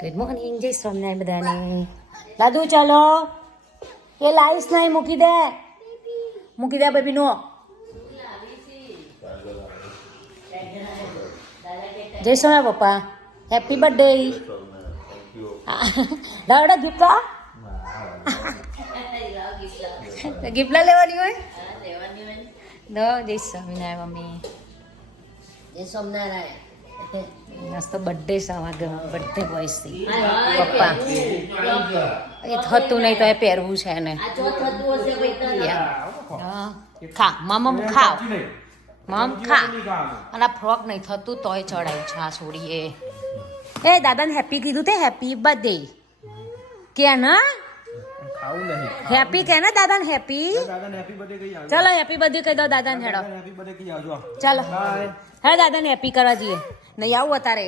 Good morning, જય સ્વામિનારાયણ બધાને. દાદુ ચાલો, એ લાઈસ નહીં, મૂકી દે બેબી નો. જય સ્વામિનારાયણ પપ્પા, હેપી બર્થડે. દાડા ગિફ્ટ ગિફ્ટ લેવાની હોય દો. જય સ્વામિનારાયણ મમ્મી. જય સ્વામિનારાયણ. મસ્ત બર્થડે બર્થડે બોયસ થી પપ્પા એ થતું નહીં તો એ પહેરવું છે ને. ખા મમ ખાવ મમ ખા. અને આ ફ્રોક નહીં થતું તોય ચડાયું છે આ છોડીએ. એ દાદાને હેપી કીધું તે હેપી બર્થડે કે ના હેપી કે ને દાદાને હેપી. ચલો હેપી બર્થડે કહી દો દાદાને. હેડો ચાલો હે દાદાને હેપી કરવા જઈએ. નહીં આવું અત્યારે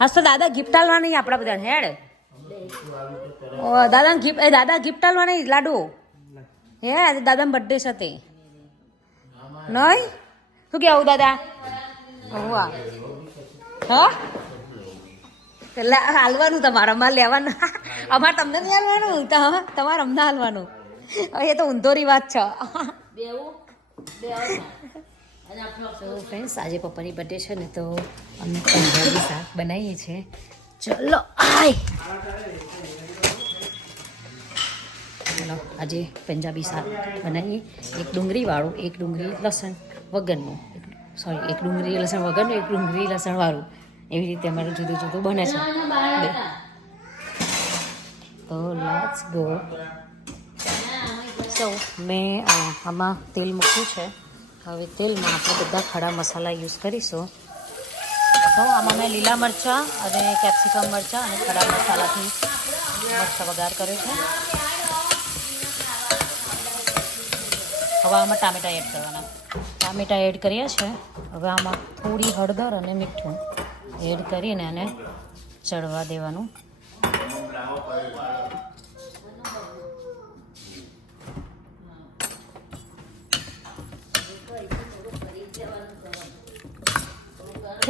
હા તો દાદા ગિફ્ટ આલવા નહીં આપણા બધાને. હેડ દાદાને ગિફ્ટ દાદા ગિફ્ટ આલવા નહીં લાડુ. હે આજે દાદાને બર્થડે છે તે નહીં શું કે આવું દાદા. વાહ હા હાલવાનું તમારે અમારે લેવાનું. અમારે તમને નહીં હાલવાનું તમારે અમને હાલવાનું. એ તો ઊંધોરી વાત છે. તો ફ્રેન્ડ્સ આજે પપ્પાની બર્થડે છે ને તો અમે પંજાબી શાક બનાવીએ છીએ. ચલો આય ચલો આજે પંજાબી શાક બનાવીએ. એક ડુંગળીવાળું, એક ડુંગળી લસણ વગરનું, સોરી એક ડુંગળી લસણ વગરનું, એક ડુંગળી લસણવાળું. એવી રીતે અમારે જુદું જુદું બને છે. તો લેટ્સ ગો. સો મેં આમાં તેલ મૂક્યું છે. હવે તેલમાં આપણે બધા ખડા મસાલા યુઝ કરીશું. તો આમાં મેં લીલા મરચાં અને કેપ્સિકમ મરચાં અને ખડા મસાલાથી મસ્ત વઘાર કર્યો છે. હવે આમાં ટામેટા એડ કરવાના. ટામેટા એડ કર્યા છે. હવે આમાં થોડી હળદર અને મીઠું એડ કરીને એને ચડવા દેવાનું.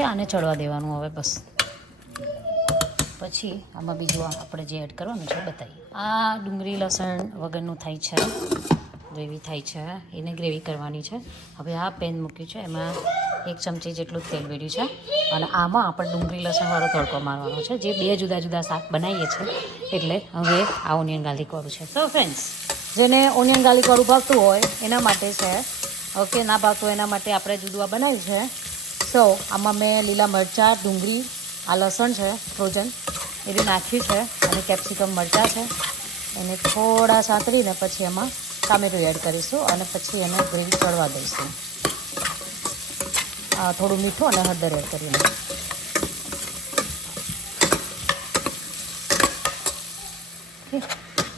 આને ચડવા દેવાનું. હવે બસ પછી આમાં બીજું આપણે જે એડ કરવાનું છે બતાવીએ. આ ડુંગળી લસણ વગરનું થાય છે, ગ્રેવી થાય છે, એને ગ્રેવી કરવાની છે. હવે આ પેન મૂક્યું છે, એમાં 1 ચમચી જેટલું તેલ વેડ્યું છે અને આમાં આપણે ડુંગળી લસણવાળો તડકો મારવાનો છે. જે 2 જુદા જુદા શાક બનાવીએ છીએ એટલે હવે આ ઓનિયન ગાર્લિકવાળું છે. તો ફ્રેન્ડ્સ જેને ઓનિયન ગાર્લિકવાળું ભાવતું હોય એના માટે છે. ઓકે, ના ભાવતું એના માટે આપણે જુદું આ બનાવ્યું છે. તો આમાં મેં લીલા મરચાં, ડુંગળી, આ લસણ છે ફ્રોઝન એ બી નાખ્યું છે અને કેપ્સિકમ મરચાં છે. એને થોડા સાંતળીને પછી એમાં ટામેટું એડ કરીશું અને પછી એને ગ્રેવી ચડવા દઈશું. થોડું મીઠું અને હળદર એડ કરીને.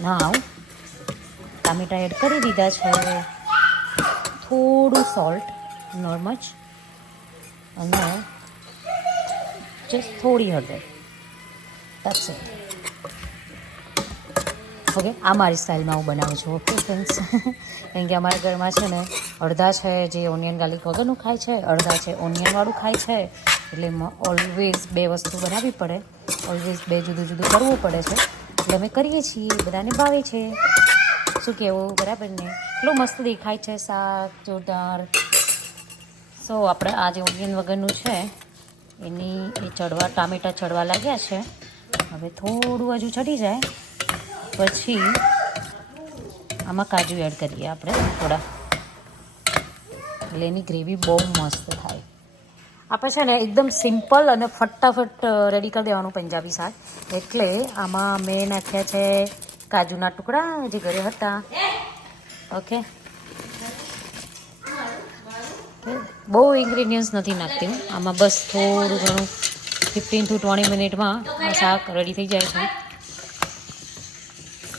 ના આવું ટામેટા એડ કરી દીધા છે. થોડું સોલ્ટ નોર્મલ અને જસ્ટ થોડી હળદર. that's it. ઓકે, આ મારી સ્ટાઇલમાં હું બનાવું છું. ઓકે ફ્રેન્ડ્સ, કારણ કે અમારા ઘરમાં છે ને અડધા છે જે ઓનિયન ગાર્લિક વગરનું ખાય છે, અડધા છે ઓનિયનવાળું ખાય છે. એટલે ઓલવેઝ 2 વસ્તુ બનાવવી પડે, ઓલવેઝ 2 જુદું જુદું કરવું પડે છે. એટલે અમે કરીએ છીએ, બધાને ભાવે છે. શું કહેવું, બરાબર ને? એટલું મસ્ત દેખાય છે શાક, જોરદાર. સો આપણે આ જે ઓનિયન વગરનું છે એની એ ચડવા ટામેટાં ચડવા લાગ્યા છે. હવે થોડું હજુ ચડી જાય પછી આમાં કાજુ એડ કરીએ આપણે થોડા, એટલે એની ગ્રેવી બહુ મસ્ત થાય. આપણે છે ને એકદમ સિમ્પલ અને ફટાફટ રેડી કરી દેવાનું પંજાબી શાક. એટલે આમાં મેં નાખ્યા છે કાજુના ટુકડા જે ઘરે હતા. ઓકે, બહુ ઇન્ગ્રીડિયન્ટ્સ નથી નાખતી હું આમાં, બસ થોડું ઘણું 15 to 20 મિનિટમાં આ શાક રેડી થઈ જાય છે.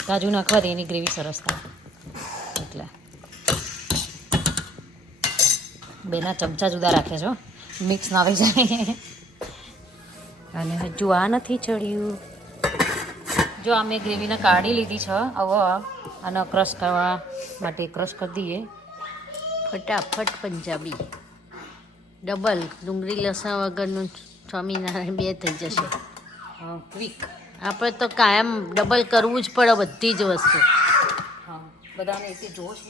કાજુ નાખવાથી એની ગ્રેવી સરસ થાય. એટલે 2 ચમચા જુદા રાખ્યા છો, મિક્સ ના આવી જાય. અને હજુ આ નથી ચડ્યું. જો આ મેં ગ્રેવીને કાઢી લીધી છે. હવે આને ક્રશ કરવા માટે ક્રશ કરી દઈએ. ફટાફટ પંજાબી ડબલ ડુંગળી લસણ વગરનું સ્વામિનારાયણ 2 થઈ જશે. ક્વિક. આપણે તો કાયમ ડબલ કરવું જ પડે બધી જ વસ્તુ. હા બધાને એથી જોવો છો.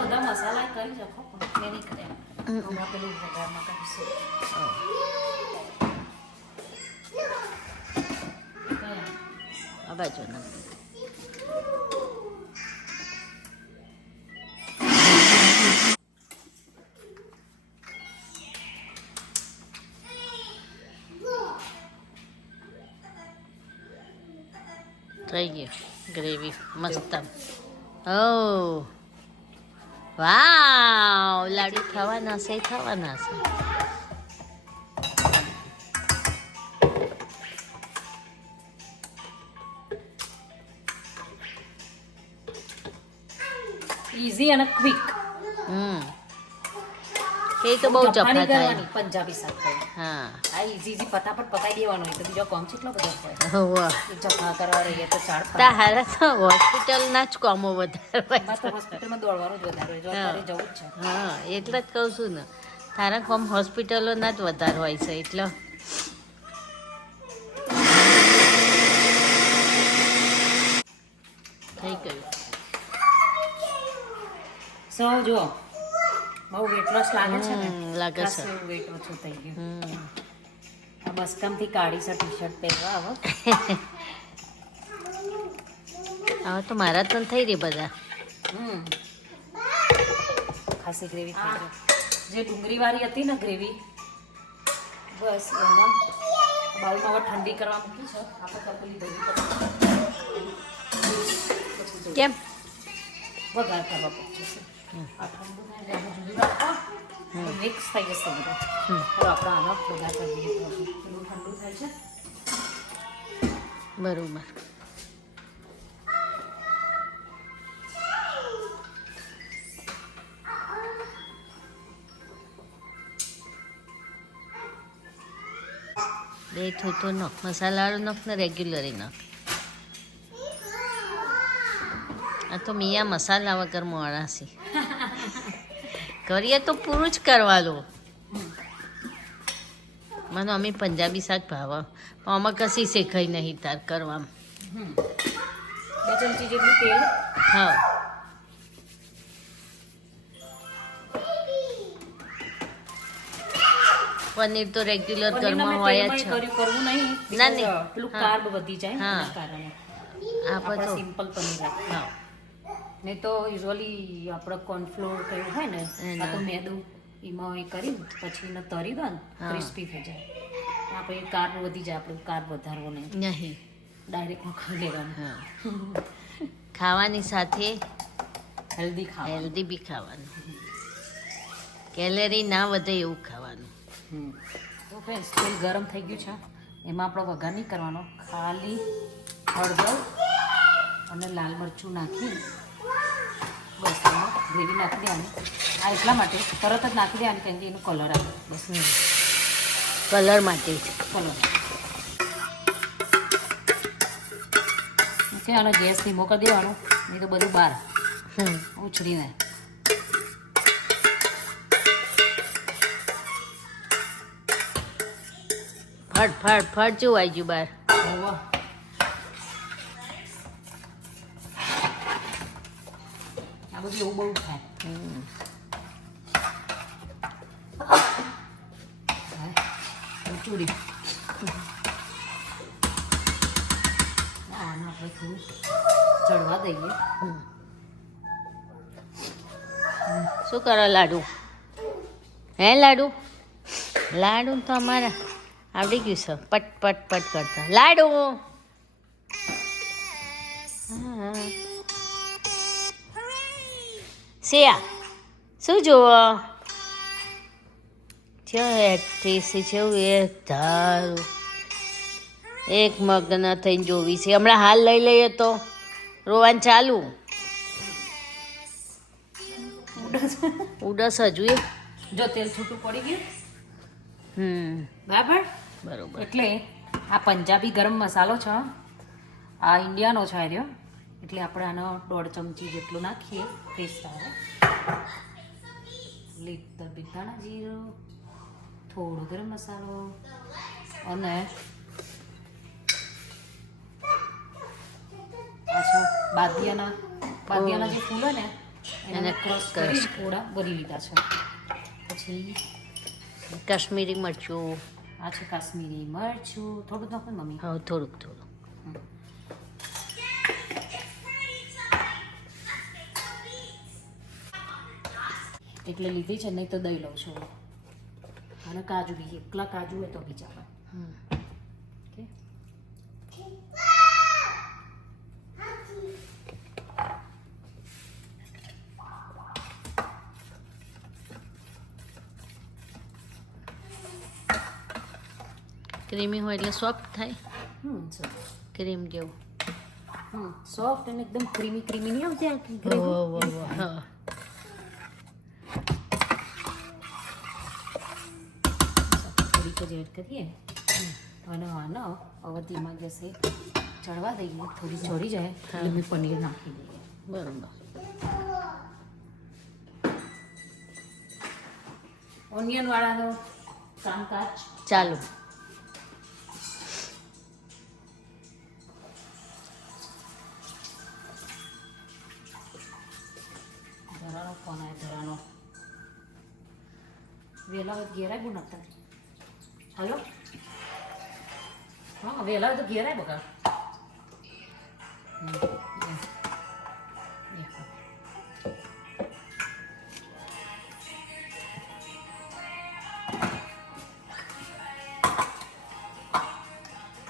બધા મસાલા કરી શકો પણ મેં નહીં કર્યા. હમણાં પેલું વઘારમાં કરીશું. આ બાજુ ના થઈ ગયું ગ્રેવી મસ્ત. ઓ વાવ, લાડુ ખાવાના છે ખાવાના છે. ઇઝી અને ક્વિક. એ તો બહુ જફા થાય. કરવાની પંજાબી શાક થાય. હા આ ઇઝી ફટાફટ પકાઈ દેવાનું હોય તો બીજો કામ કેટલો બધો હોય. હોવા એ જફા કરવા રહીએ તો ચાર તારા તો હોસ્પિટલના જ કોમો વધારે હોય તો હોસ્પિટલમાં દોડવાનું જ વધારે હોય. જો અત્યારે જવું જ છે. હા એટલે જ કહું છું ને, તારા કોમ હોસ્પિટલોના જ વધારે હોય છે એટલે. થઈ ગયું. સૌ જો બહુ વેટ લોસ લાગે છે ને. લાગે છે. વેટ ઓછું થઈ ગયું. આ બસકામથી કાઢી છે ટી શર્ટ પહેરવા હવે. હવે તો મારા તો થઈ રહી બધા. ખાસી ગ્રેવી થઈ ગઈ. જે ડુંગળીવાળી હતી ને ગ્રેવી, બસ એમાં બાઉલમાં હવે ઠંડી કરવા મૂકી છે. આપણે તપેલી ભરી કેમ? વઘાર કરવા પડશે. આ ઠંડુ થાય એટલે એમાં જુદું રાખો. મિક્સ થઈ જશે બધું. તો આપણે આનો વઘાર કરી દઈએ. પેલું ઠંડુ થાય છે. બરોબર. બે થોતો નાખ, મસાલાવાળું નાખ ને રેગ્યુલરી નાખ. આ તો મિયા મસાલા વગર મોડાસી કરીએ તો પૂરું જ કરવાનું. મને અમે પંજાબી શાક ભાવે પણ આમાં કશી શેખાઈ નહીં તાર કરવામાં. 2 ચમચી જેટલું તેલ. હા પનીર તો રેગ્યુલર ઘરમાં હોય જ છે. કરવું નહીં. ના, નહીં. પેલું હા. કાર્બ વધી જાય ને હા. એના કારણે આપણે આપણે તો સિમ્પલ પનીર રાખીએ. હા નહીં તો યુઝ્યુઅલી આપણે કોર્નફ્લોર કયું હોય ને કાં તો મેદું એમાં એ કરી પછી એને તરી દો ને હા. ક્રિસ્પી થઈ જાય. આપણે કાર્બ વધી જાય. આપણે કાર્બ વધારવો નહીં. નહીં. ડાયરેક્ટ ખાઈ લેવાનું. હા ખાવાની સાથે હેલ્ધી ખાવા. હેલ્ધી બી ખાવાનું. કેલેરી ના વધે એવું ખાવાનું. તો ફ્રેન્ડ્સ તેલ ગરમ થઈ ગયું છે. એમાં આપણો વઘાર નહીં કરવાનો. ખાલી હળદર અને લાલ મરચું નાખી બસ એમાં ગ્રેવી નાખી દેવાની. આ એટલા માટે તરત જ નાખી દેવાની કારણ કે એનો કલર આવે. બસ કલર માટે જ. Colour okay. અને ગેસ ધીમો કરી દેવાનો નહીં તો બધું બહાર ઉછળીને. ફટ ફટ ફટ જેવું આવી ગયું બહાર. આ બધું એવું બહુ થાય. ચૂડી આને આપણે થોડું ચડવા દઈએ. શું કરો લાડુ? હે લાડુ? લાડુ તો અમારા આવડી ગયું છે પટ પટ પટ કરતા. લાડુ સિયા શું જુઓ? જેવું એ ધારું એક મગ્ન થઈને જોવી છે. હમણાં હાલ લઈ લઈએ તો રોવાનું ચાલુ. ઉડસ હજુ એ જો તેલ છૂટું પડી ગયું બરાબર. બરાબર. એટલે આ પંજાબી ગરમ મસાલો છે. આ ઇન્ડિયાનો છે રહ્યો. એટલે આપણે આનો 1.5 ચમચી જેટલું નાખીએ ટેસ્ટ આવે. લીટર ધાણા જીરું, થોડો ગરમ મસાલો અને પાછા બાદિયાના જે ફૂલ હોય ને એને ક્રશ કરી થોડા ભરી લીધા છે. પછી કાશ્મીરી મરચું, આ છે કાશ્મીરી મરચું, થોડું નાખો મમ્મી. હા થોડુંક થોડું. એટલે લીધી છે, નહીં તો દહીં લઉં છું. અને કાજુ બી, એકલા કાજુ હોય તો બી ચાલે. ઓકે, ક્રીમી હોય એટલે સોફ્ટ થાય, સરસ. ક્રીમ જેવું. સોફ્ટ અને એકદમ ક્રીમી ક્રીમી નહીં આવતી આ હા થોડીક જ એડ કરીએ અને આનો હવે ધીમા ગેસે ચડવા દઈએ. થોડી ચડી જાય એટલે મેં પનીર નાખી દઈએ. બરાબર. ઓનિયન વાળાનો કામકાજ ચાલુ. ધરાનો ફોન આવે, ધરાનો વહેલા હોય ઘેરાય બહુ નતા. હાલો, હા વહેલા હોય તો ઘેરાય બગા.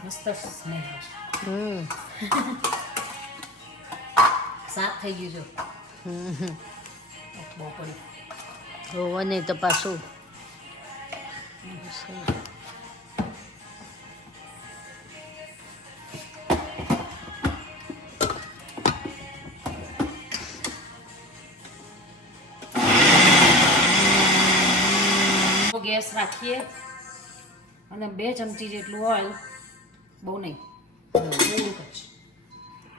મસ્ત સ્મેલ સાફ થઈ ગયું જો. બહુ પડી અને તો પાછું ગેસ રાખીએ અને 2 ચમચી જેટલું ઓઇલ, બહુ નહીં, થોડુંક જ.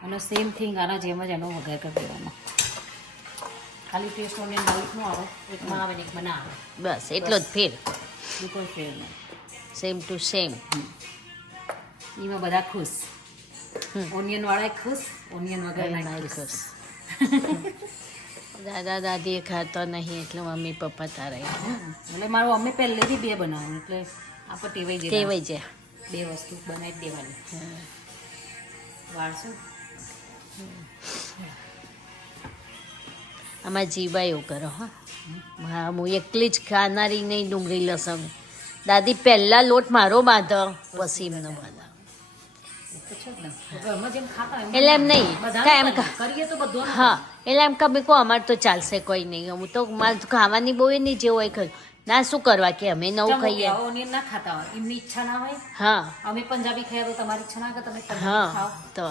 અને સેમ થિંગ આના જેમ જ એનો વઘાર કરી દેવાનો. ખાલી ટેસ્ટ ઓનિયન ગાર્લિકનો આવે, એકમાં આવે ને એકમાં ના આવે. બસ એટલો જ ફેર. કોઈ ફેર નહીં. Same to same. એમાં બધા ખુશ. ઓનિયન વાળા ખુશ, ઓનિયન વગર ખુશ. દાદા દાદીએ ખાતો નહીં એટલે મમ્મી પપ્પા તારા એટલે મારું અમે પહેલેથી 2 બનાવું એટલે આપણે ટેવાઈ જાય. કહેવાય છે 2 વસ્તુ બનાવી જ દેવાની. વાળશું આમાં જીવા એવું કરો. હા હું એકલી જ ખાનારી નહીં ડુંગળી લસણ. દાદી પહેલાં લોટ મારો બાંધો પછી એમનો બાંધો. એટલે એમ નહીં કાંઈ એમ કરીએ તો બધું. હા એટલે એમ કમી કહો અમારે તો ચાલશે કોઈ નહીં. હું તો મારે ખાવાની બહુ નહીં જે હોય ખરું. ના શું કરવા કે અમે નવું ખાઈએ. ઓનિયન ના ખાતા હોય, એમની ઈચ્છા ના હોય. હા અમે પંજાબી ખાઈએ તો તમારી ઈચ્છા ના કે તમે પંજાબી હા ખાઓ. તો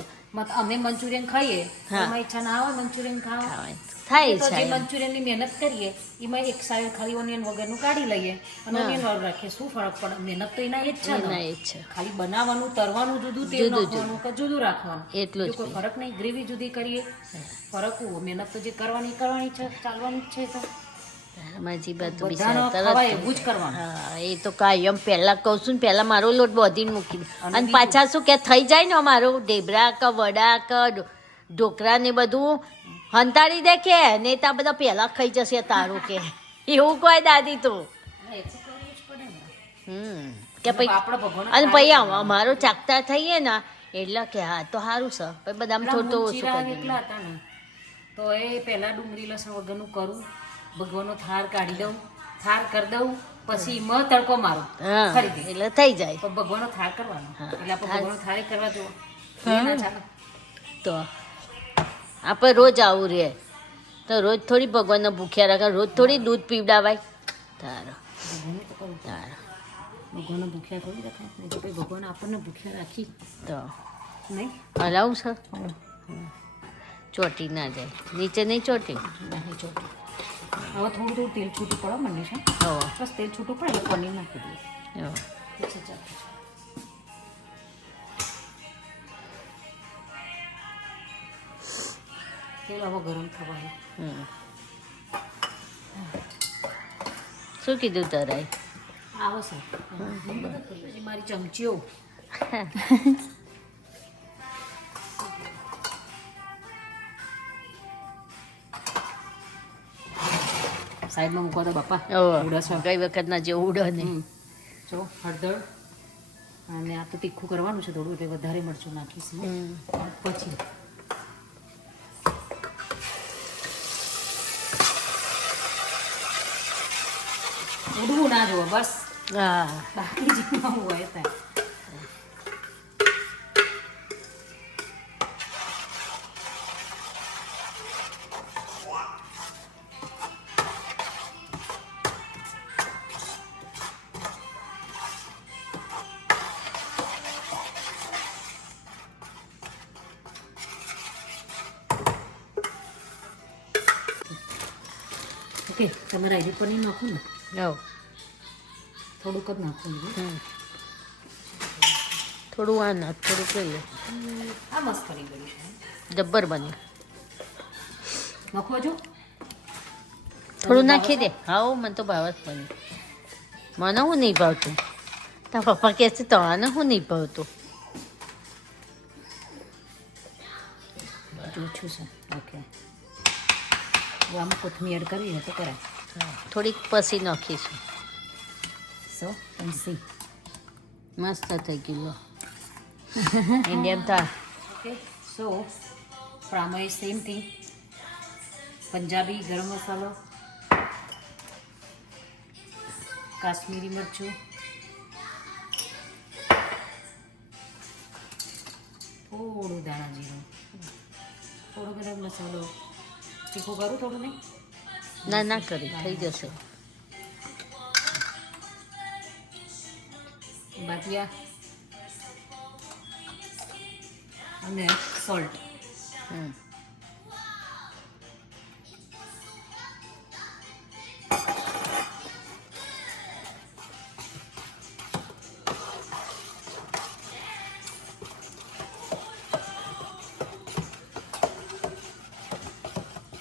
અમે મંચુરિયન ખાઈએ, હા. અમારી ઈચ્છા ના હોય મંચુરિયન ખાવા. થાય તો જે છે મંચુરિયનની મહેનત કરીએ એમાં એક સાઈડ ખાલી ઓનિયન વગરનું કાઢી લઈએ અને હા. ઓનિયન વાળું રાખીએ. શું ફરક પડે? મહેનત તો એના એ જ છે ને. એના એ જ છે ખાલી બનાવવાનું, તરવાનું જુદું, તેલ જુદું નાખવાનું કે જુદું રાખવાનું. એટલું જ જો કોઈ ફરક નહીં. ગ્રેવી જુદી કરીએ, ફરક હોય. મહેનત તો જે કરવાની છે, ચાલવાની જ છે. તો આમાં જીવા તો બધાનો બિચારા ખવાય તરત. એવું જ કરવાનું. હા એ તો કાયમ પહેલાં કહું છું ને પહેલાં મારો લોટ બધીને મૂકી દે અને પાછા શું કે થઈ જાય ને મારો ઢેબરા કે વડા કે ઢોકળા ને બધું હંતાડી દે કે ને ત્યાં બધા પહેલાં ખાઈ જશે તારું કે એવું કોઈ દાદી તો. એટલે એ તો કરવું જ પડે ને. કે પછી આપણે ભગવાન અને પછી અમારો ચાકતા થઈએ ને એટલે કે હા તો સારું છે પછી બધા થોડું ઓછું ચીરા કરી એકલા હતા ને તો એ પહેલા ડુંગળી લસણ વગરનું કરું, ભગવાનનો થાર કાઢી દઉં, થાર કરી દઉં, પછી એમાં તડકો મારું. હા ખરીદી એટલે થઈ જાય તો ભગવાનનો થાર કરવાનો. હા. એટલે આપણે ભગવાનનો થાર કરવા જવો. તો આપણે રોજ આવું રહે તો રોજ થોડી ભગવાનને ભૂખ્યા રાખે, રોજ થોડી દૂધ પીવડાવાય તારો તારો. ભગવાનને ભૂખ્યા થોડી રખાય. નહીં તો પછી ભગવાન આપણને ભૂખ્યા રાખી તો નહીં. હલાવું સર ચોટી ના જાય નીચે નહીં ચોટી. નહીં ચોટી. હવે થોડું થોડું તેલ છૂટું પડવા માંડ્યું છે. હો બસ તેલ છૂટું પડે એટલે પનીર નાખી દઈએ. હો પછી ચાલો. તેલ હવે ગરમ થવાનું. શું કીધું તરાય આવો છે મારી ચમચીઓ સાઈડમાં મૂકો તો બાપા ઉડે છે ગઈ વખતના જે ઉડે ને જો હળદર અને આ તો તીખું કરવાનું છે થોડું એટલે વધારે મરચું નાખીશ પછી ઉડવું ના જુઓ બસ હા બાકી જેમાં હોય ત્યાં ઓકે તમારે આજે પનીર નાખો ને હવ થોડુંક જ નાખવું થોડું આ નાખ થોડું કરી લે આ મસ્ત કરી ગયું છે જબ્બર બને નાખો છો થોડું નાખી દે હા મને તો ભાવ જ બને મને હું નહીં ભાવતું તારા પપ્પા કહે છે તને હું નહીં ભાવતું ઓછું છે ઓકે આમાં કોથમીર એડ કરીને તો કરાય થોડીક પછી નાખીશું સો એન્ડ સી મસ્ત થઈ ગયું ઇન્ડિયન થા ઓકે સો ફ્રામય સેમ થિંગ પંજાબી ગરમ મસાલો કાશ્મીરી મરચું થોડું દાણા જીરું થોડો ગરમ મસાલો તીખું કરું થોડું નહીં ના ના કરી થઈ જશે બાજિયા અને સોલ્ટ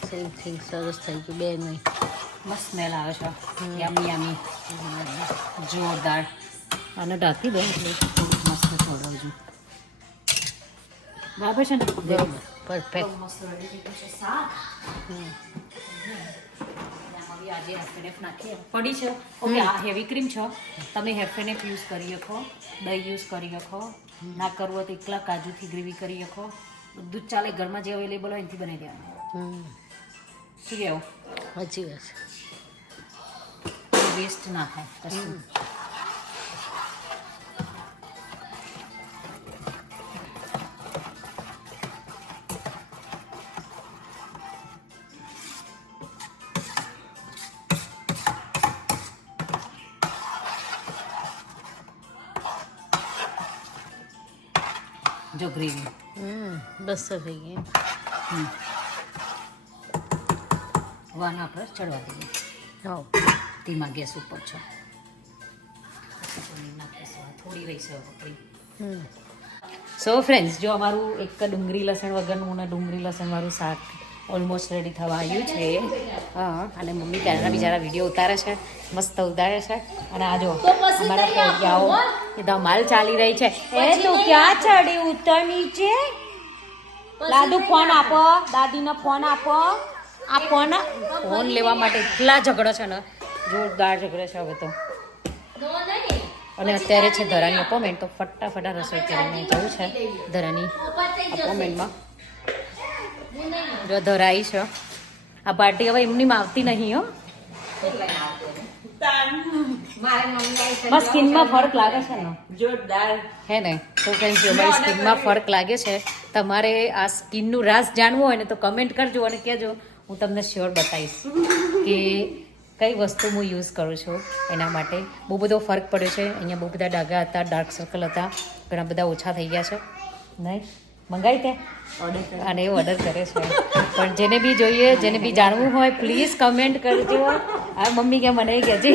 સેમ થિંગ સરસ થઈ ગયું બે નહીં મસ્ત સ્મેલ આવે છે યામી યામી જોરદાર અને ઢાંકી દો એટલે થોડુંક મસ્ત ખવડાવજો બરાબર છે ને બરાબર પરફેક્ટ મસ્ત રેડી થઈ ગયું છે શાક આમાં બી આજે હેફેનેફ નાખીએ પડી છે ઓકે આ હેવી ક્રીમ છે તમે હેફેનેફ યુઝ કરી શકો દહીં યુઝ કરી શકો ના કરવું હોય તો એકલા કાજુથી ગ્રેવી કરી શકો બધું જ ચાલે ઘરમાં જે અવેલેબલ હોય એનાથી બનાવી દેવાનું શું કહેવું સાચી વાત વેસ્ટ ના થાય કશું જો ગ્રેવી બસ થઈ ગઈ વાના આપણે ચડવા દઈએ હા ધીમા ગેસ ઉપર છે થોડી રહી છે પકડી સો ફ્રેન્ડ્સ જો અમારું એક ડુંગળી લસણ વગરનું અને ડુંગળી લસણવાળું શાક ઓલમોસ્ટ રેડી થવા આવ્યું છે હા અને મમ્મી ત્યાંના બિચારા વિડીયો ઉતારે છે મસ્ત ઉતારે છે અને આ જો અમારા પૈયાઓ એ ધમાલ ચાલી રહી છે એ તું ક્યાં ચડી ઉતર નીચે દાદુ ફોન આપો દાદીને ફોન આપો આ ફોન લેવા માટે એટલા ઝઘડો છે ને જોરદાર ઝઘડો છે હવે તો અને અત્યારે છે ધરાની અપોમેન્ટ તો ફટાફટ રસોઈ કરીને જવું છે ધરાની અપોમેન્ટમાં જો ધરાઈ છે આ પાર્ટી હવે એમની આવતી નહીં હો સ્કિનમાં ફરક લાગે છે ને જોરદાર હે ને તો ફ્રેન્ડ્સ જો મારી સ્કિનમાં ફરક લાગે છે તમારે આ સ્કિનનું રાસ જાણવું હોય ને તો કમેન્ટ કરજો અને કહેજો હું તમને શ્યોર બતાવીશ કે કઈ વસ્તુ હું યુઝ કરું છું એના માટે બહુ બધો ફરક પડ્યો છે અહીંયા બહુ બધા ડાઘા હતા ડાર્ક સર્કલ હતા ઘણા બધા ઓછા થઈ ગયા છે નહીં મંગાવી તે અને એ ઓર્ડર કરે છે પણ જેને બી જોઈએ જેને બી જાણવું હોય પ્લીઝ કમેન્ટ કરજો આ મમ્મી કે મને કે છે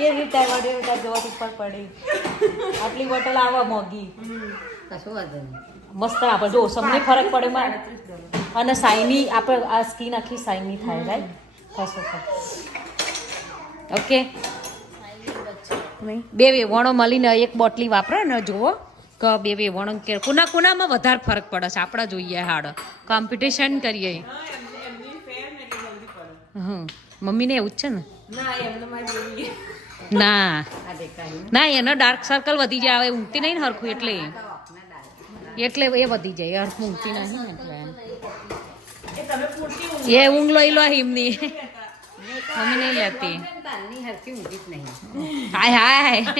એ રીતે જોવા ઉપર પડી આટલી બોટલ આવવા મોંઘી કશું વાંધો નહીં મસ્ત આપણે જો તમને ફરક પડે માં અને સાઈની આપણે આ સ્કીન આખી સાઈની થાય રાઈટ થશે ઓકે બે વેવણો મળીને એક બોટલી વાપરે ને જુઓ કે બે વેવણો કે કોનામાં વધારે ફરક પડે છે આપણે જોઈએ હાડ કોમ્પિટિશન કરીએ મમ્મીને એવું જ છે ને ના ના એનો ડાર્ક સર્કલ વધી જાય હવે ઊંઘતી નહીં ને હરખું એટલે એ વધી જાય હરખું ઊંઘતી નહીં ને એટલે એ ઊંઘ લઈ લો હિમની મમ્મી નહીં લેતી હાય હાય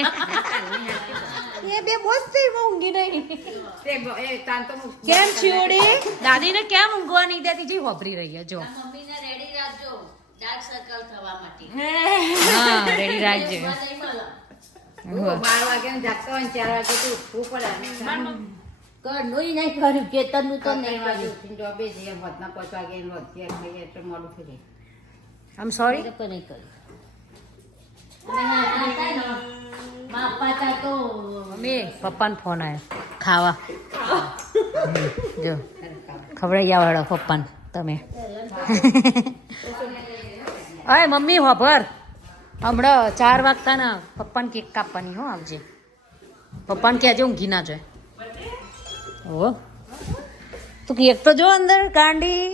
એ બે મસ્ત ઊંઘી નહીં કેમ છીઓડી દાદીને કેમ ઊંઘવા નહીં દેતી જી વાપરી રહી જો મમ્મીને રેડી રાખજો ડાર્ક સર્કલ થવા માટે હા રેડી રાખજો 12 વાગે જાગતો હોય 4 વાગે તો ઉઠવું પડે ઘરનું નહીં કર્યું ખેતરનું તો નહીં વાગ્યું જોબે જઈએ હોતના 5 વાગે રોજથી ખાઈએ એટલે મોડું થઈ જાય આમ સોરી નહીં કર્યું મમ્મી પપ્પાનો ફોન આવ્યો ખાવા જો ખવડાવી આવડો પપ્પાને તમે અરે મમ્મી હોભર હમણાં 4 વાગતા ને પપ્પાને કેક કાપવાની હો આવજે પપ્પાને કહેજે ઊંઘી ના જાય ઓ તું કેક તો જો અંદર કાંડી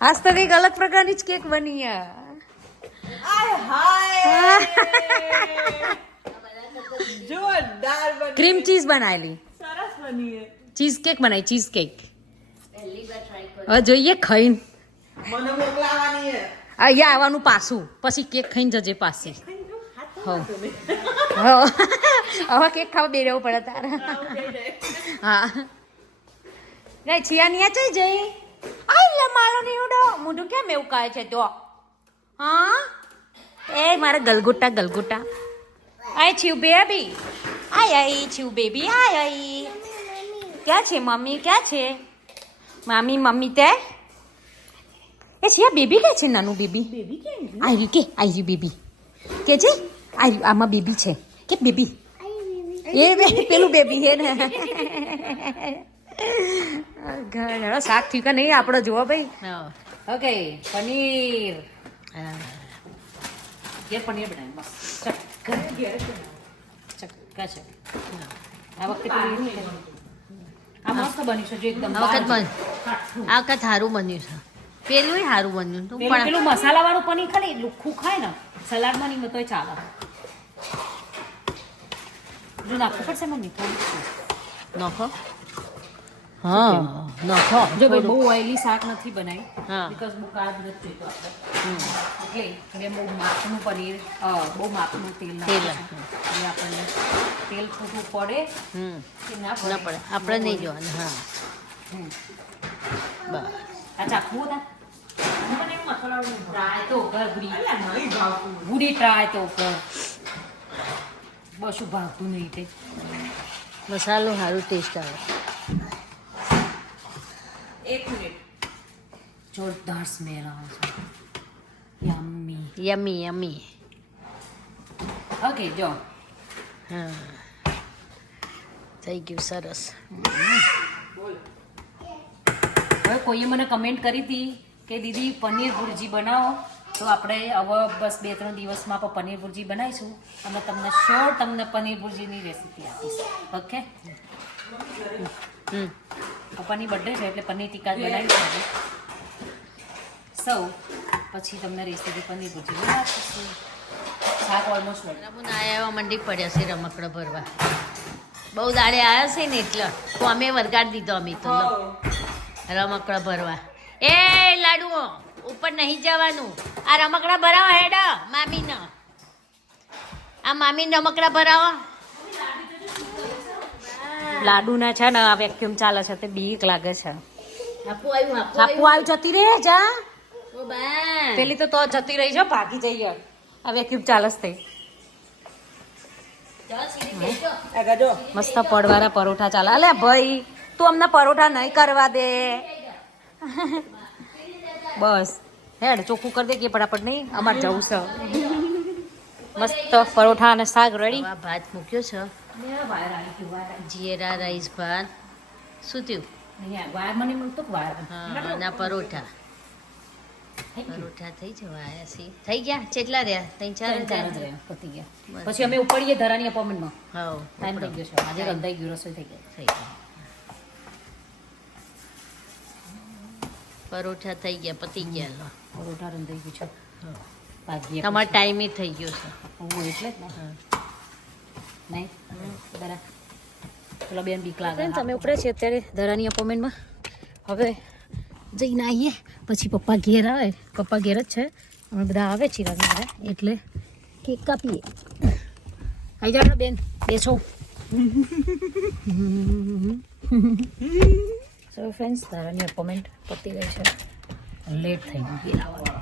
આજ તો કંઈક અલગ પ્રકારની જ કેક બની ક્રીમ ચીઝ બનાવેલી ચીઝ કેક બનાવી ચીઝ કેક હવે જોઈએ ખાઈને અહીંયા આવવાનું પાછું પછી કેક ખાઈને જજે પાછી હવે કેક ખાવા બે રહેવું પડે તારે હા નહીં છિયા નિયા ચઈ જઈ આઈ મારો નીવડો મોઢું કેમ એવું કહે છે તો હા એ મારા ગલગુટા આય છીવ બેબી આય છીવ બેબી આય ક્યાં છે મમ્મી ક્યાં છે મમ્મી તે એ છે બેબી કે છે નાનું બેબી આવી બેબી કે છે આવી આમાં બેબી છે કે બેબી એ પેલું બેબી છે ને ઘણા શાક થયું કે નહીં આપણે જોવો ભાઈ ઓકે પનીર પનીર બનાવી ચક્કા છે આ વખતે આ મસ્ત બન્યું છે જો એકદમ આ વખત સારું બન્યું છે પેલું સારું બન્યું તું પણ પેલું મસાલા વાળું પનીર ખાલી લુખ્ખું ખાય ને સલાડમાં નહીં તોય ચાલે જો નાખવું પડશે મમ્મી થોડું નાખો હા નાખો જો ભાઈ બહુ ઓઇલી શાક નથી બનાવી હા બીકોઝ બહુ કાર્બ નથી જોઈતો આપણે એટલે બહુ માપનું પનીર બહુ માપનું તેલ તેલ એટલે આપણને તેલ થોડું પડે કે ના ના પડે આપણે નહીં જોવાનું હા બસ આ ચાખવું હતા ટ્રાય તો કર ભૂરી ટ્રાય તો કર બસું ભાવતું નહીં તે મસાલો સારું ટેસ્ટ આવે એક મિનિટ જોરદાર સ્મેલ આવે છે યમ્મી યમી યમી ઓકે જો હા થઈ ગયું સરસ હવે કોઈએ મને કમેન્ટ કરી હતી કે દીદી પનીર ભુરજી બનાવો તો આપણે હવે બસ 2-3 દિવસમાં પણ પનીર ભુરજી બનાવીશું અને તમને શ્યોર તમને પનીર ભુરજીની રેસીપી આપીશ ઓકે પપ્પાની બર્થડે છે એટલે પનીર ટીકા જ બનાવીશું સૌ પછી તમને રેસીપી પનીર ભુરજી આપીશું શાક ઓલમોસ્ટ રમુન આવ્યા મંડી પડ્યા છે રમકડા ભરવા બહુ દાડે આવ્યા છે ને એટલે તો અમે વરગાડી દીધો અમે તો રમકડા ભરવા એ લાડુઓ ઉપર નહીં જવાનું આ રમકડા ભરાવો હેડ મામીને આ મામીને રમકડા ભરાવો લાડુના છે ને આ વેક્યુમ ચાલે છે તે બીક લાગે છે આપુ આવ્યું આપુ આવી જતી રહે જા ઓ બા પેલી તો જતી રહી છે ભાગી જઈએ આ વેક્યુમ ચાલે છે મસ્ત પડવાળા પરોઠા ચાલે અલે ભાઈ તું અમને પરોઠા નહીં કરવા દે બસ હેડ ચોખ્ખું કરી દે કે ફટાફટ નહીં અમારે જવું છે મસ્ત પરોઠા અને શાક રેડી ભાત મૂક્યો છે જીરા રાઈસ ભાત શું થયું વાર મને મળતો વાર હા અને પરોઠા પરોઠા થઈ જવા આયા છે થઈ ગયા કેટલા રહ્યા 3-4 ચાર જ રહ્યા, પતી ગયા. પછી અમે ઉપડીએ ધરાની અપોઇન્ટમેન્ટમાં. હા ટાઈમ થઈ ગયો છે આજે રંધાઈ ગયું, રસોઈ થઈ ગઈ. થઈ ગયા પરોઠા થઈ ગયા પતી ગયા લો. પરોઠા રંધાઈ ગયું છે. હા. ભાગ્યે તમારો ટાઈમ થઈ ગયો છે હું એટલે જ ને નહીં બરાબર. પેલા બેન બીક લાગે. તમે ઉપડે છે અત્યારે ધરાની અપોઇન્ટમેન્ટમાં. હવે જઈને આવીએ પછી પપ્પા ઘેર આવે. પપ્પા ઘેર જ છે, અમે બધા આવે ચિરાગ મારે એટલે કેક કાપીએ. આવી જાઓ બેન, બેસો. સો ફ્રેન્ડ્સ, ધરાની અપોઇન્ટમેન્ટ પતી ગઈ છે. લેટ થઈ ગયું ઘેર આવવાનું.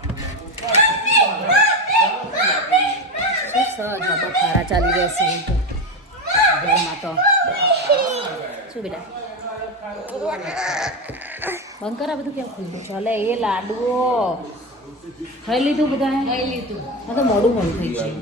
ખારા ચાલી રહ્યા છે ઘરમાં તો. શું બેટા બંધ કરા બધું કેમ ખુલ્લું ચાલે? એ લાડુઓ ખાઈ લીધું બધા? ખાઈ લીધું. હા તો મોડું મોડું થઈ ગયું.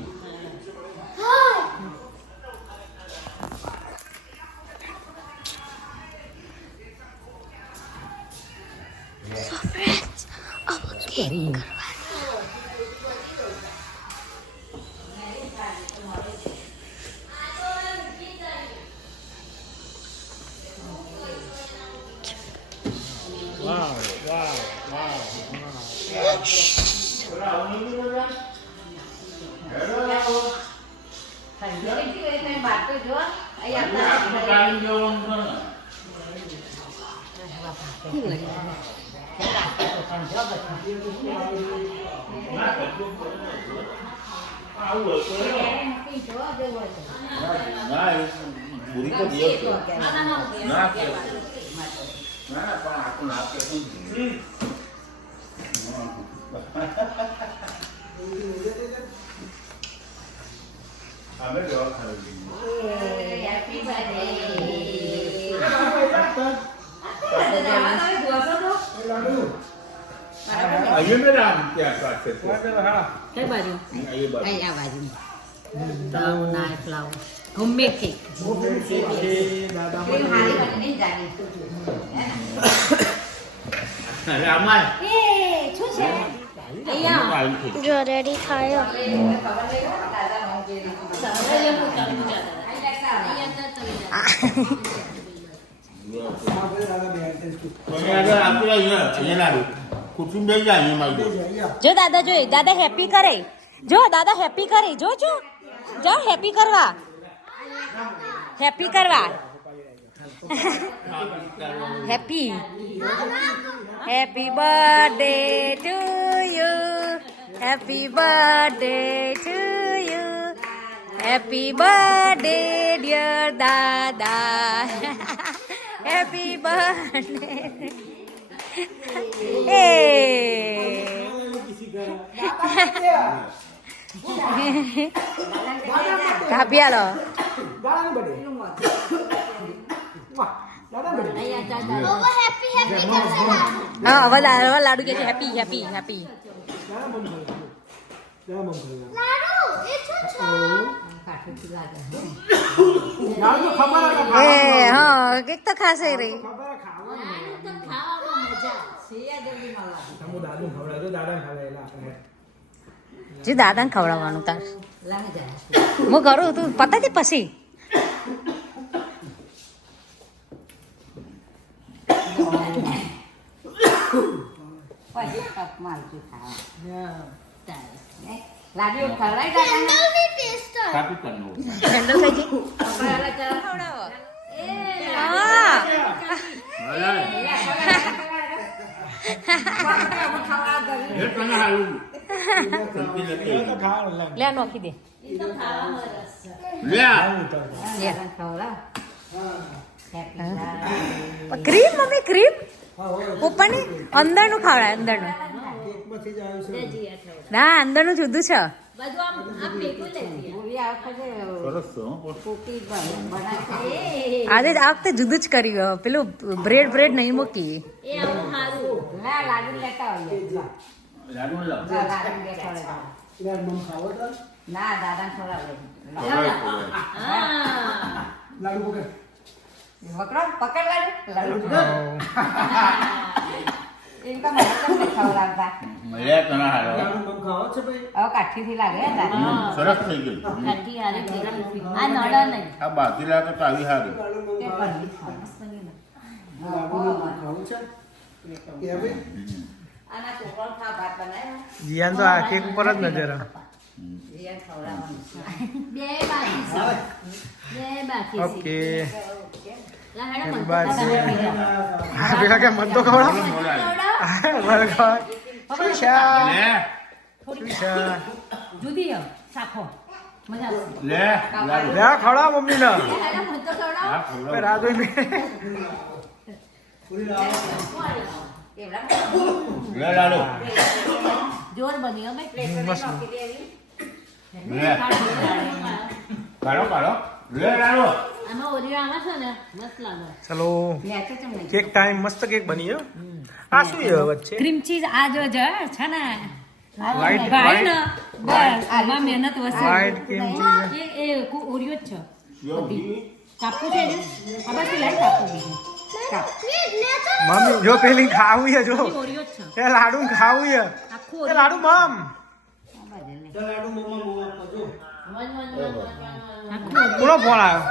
કઈ બાજુ? Flower homemade cake. જો રેડી થાય જો દાદા જોઈ, દાદા હેપી કરે. જો દાદા હેપી કરે. જો જો જો હેપી કરવા, હેપી કરવા. Happy happy birthday to you, happy birthday to you, happy birthday dear દાદા, હેપી બર્થડે. કાપી આલો. હા હવે લાડુ કે છે હેપી હેપી હેપી. હા કેક તો ખાશે રહી. જે દાદાને ખવડાવવાનું તાર હું કરું, તું પતા દે પછી. લાડુ ખવડાવી દાદાને. ઠંડો થઈ જાય. લે નોખી દે. ક્રીમ મમ્મી ક્રીમ ઉપરની અંદરનું ખવડાય. અંદરનું ના, અંદરનું જુદું છે. આજે આ વખતે જુદું જ કર્યું. પેલું બ્રેડ બ્રેડ નહીં મૂકી. લાડુ લેતા હોઈએ. ના દાદા ખવડાવે. પકડ લાડુ. એ તો મને કેમ નહીં ખવડાવતા? મળ્યા ઘણા હારો હવે કાઠીથી લાગે ને તારે? સરસ થઈ ગયું કાઠી હારી થઈ ગઈ. આ નળ નહીં. આ બાકી લાગે તો આવી હારી તે પનીર આના છોકરાઓ ખા ભાત બનાવ્યા જીયાન તો આ કેક ઉપર જ નજર આ. જીયા ખવડાવવાનું બે બાકી છે. બે બાકી છે. ઓકે લા હેડો હેપી મને બર્થડે પેલા કે મન તો ખવડાવ મને ખવડાવ સુશા લે સુશા જુદી આવ સાખો મજા આવશે. લે લાડુ લે ખવડાવ મમ્મીને હેડો મને તો ખવડાવો. હા ખવડાવ. રાધો લે લાડુ જોર બની અમે મસ્ત લે કાઢો કાઢો લે લાડુ આમાં ઓરિયો આવે છે ને મસ્ત લાગે. ચલો નેચે ચમ નહીં કેક ટાઈમ મસ્ત કેક બની હો. આ શું છે વચ્ચે ક્રીમ ચીઝ આ જો છે ને વ્હાઈટ ભાઈ ને વ્હાઈટ બસ આમાં મહેનત વસે વ્હાઈટ કેમ ચીઝ એ ઓરિયો જ છે યોગી કાપવું છે ને આ બસ લાઈ કાપવું બીજું મમ્મી જો પેલી ખાવું છે જો ઓરિયો જ છે એ લાડુ ખાવું છે આખું એ લાડુ મમ કોનો ફોન આવ્યો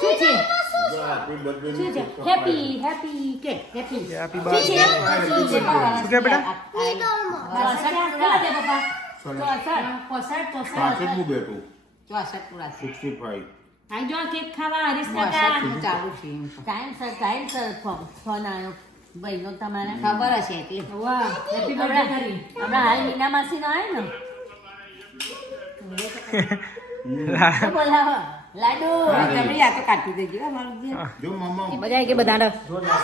શું છે હેપી બર્થડે શું છે હેપી હેપી કે હેપી હેપી બર્થડે શું કે બેટા પાંચમું બેઠું 64 પૂરા છે 65 આઈ જો કેક ખાવા હરીશ 62 કાકા નું ચાલુ છે એમ તો. ટાઈમસર ફોન આવ્યો ભાઈનો તમારે ખબર હશે એટલે વાહ હેપી બર્થડે કરી હમણાં હાલ મીના માસીનો આવ્યો ને તો બોલાવો લાડુ તમે આ તો કાઢી દેજો અમારું જે જો મમ્મા મજા આવી ગઈ બધાને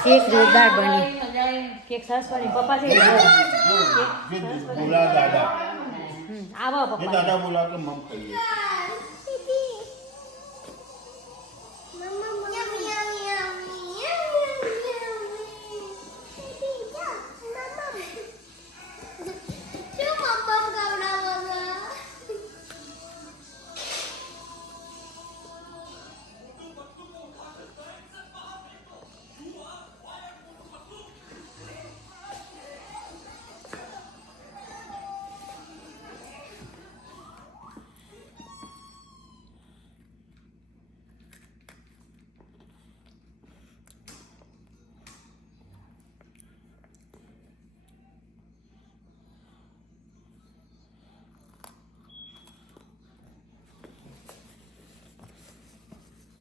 કેક જોરદાર બની કેક સરસ બની પપ્પા છે બોલા દાદા આવો જે પપ્પા દાદા બોલા કે મમ ખાઈએ